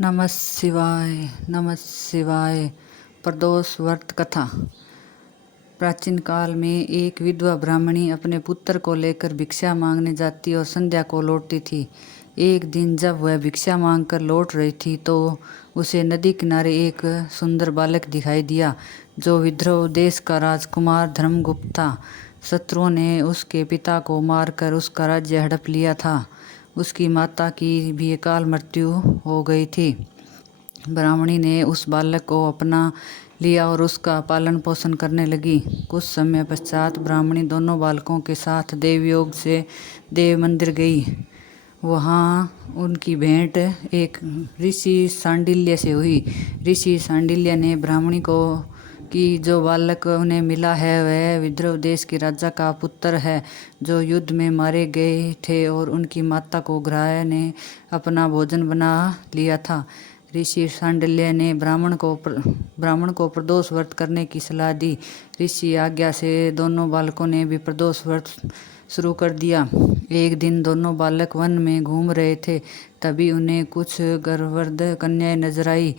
नमः शिवाय नमः शिवाय। प्रदोष व्रत कथा। प्राचीन काल में एक विधवा ब्राह्मणी अपने पुत्र को लेकर भिक्षा मांगने जाती और संध्या को लौटती थी। एक दिन जब वह भिक्षा मांगकर लौट रही थी तो उसे नदी किनारे एक सुंदर बालक दिखाई दिया जो विद्रोह देश का राजकुमार धर्मगुप्त था। शत्रुओं ने उसके पिता को मारकर उसका राज्य हड़प लिया था। उसकी माता की भी अकाल मृत्यु हो गई थी। ब्राह्मणी ने उस बालक को अपना लिया और उसका पालन पोषण करने लगी। कुछ समय पश्चात ब्राह्मणी दोनों बालकों के साथ देवयोग से देव मंदिर गई। वहाँ उनकी भेंट एक ऋषि सांडिल्य से हुई। ऋषि सांडिल्य ने ब्राह्मणी को कि जो बालक उन्हें मिला है वह विद्रोह देश के राजा का पुत्र है जो युद्ध में मारे गए थे और उनकी माता को ग्राह ने अपना भोजन बना लिया था। ऋषि सांडिल्य ने ब्राह्मण को प्रदोष व्रत करने की सलाह दी। ऋषि आज्ञा से दोनों बालकों ने भी प्रदोष व्रत शुरू कर दिया। एक दिन दोनों बालक वन में घूम रहे थे, तभी उन्हें कुछ गर्भवती कन्याएं नजर आई।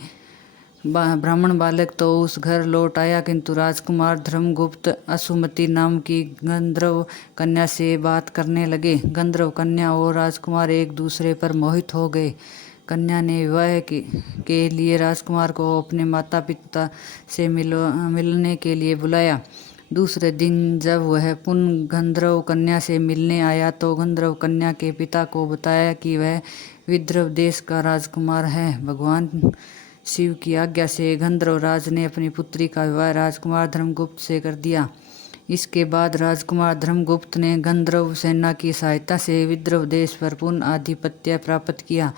ब्राह्मण बालक तो उस घर लौट आया, किंतु राजकुमार धर्मगुप्त असुमति नाम की गंधर्व कन्या से बात करने लगे। गंधर्व कन्या और राजकुमार एक दूसरे पर मोहित हो गए। कन्या ने विवाह के लिए राजकुमार को अपने माता पिता से मिलने के लिए बुलाया। दूसरे दिन जब वह पुनः गंधर्व कन्या से मिलने आया तो गंधर्व कन्या के पिता को बताया कि वह विद्रोह देश का राजकुमार है। भगवान शिव की आज्ञा से गंधर्व राज ने अपनी पुत्री का विवाह राजकुमार धर्मगुप्त से कर दिया। इसके बाद राजकुमार धर्मगुप्त ने गंधर्व सेना की सहायता से विद्रोह देश पर पूर्ण आधिपत्य प्राप्त किया।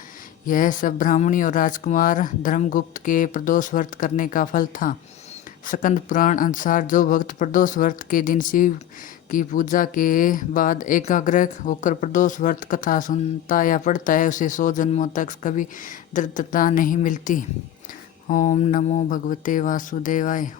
यह सब ब्राह्मणी और राजकुमार धर्मगुप्त के प्रदोष व्रत करने का फल था। स्कंद पुराण अनुसार जो भक्त प्रदोष व्रत के दिन शिव की पूजा के बाद एकाग्र होकर प्रदोष व्रत कथा सुनता या पढ़ता है उसे 100 जन्मों तक कभी दरिद्रता नहीं मिलती। ओम नमो भगवते वासुदेवाय।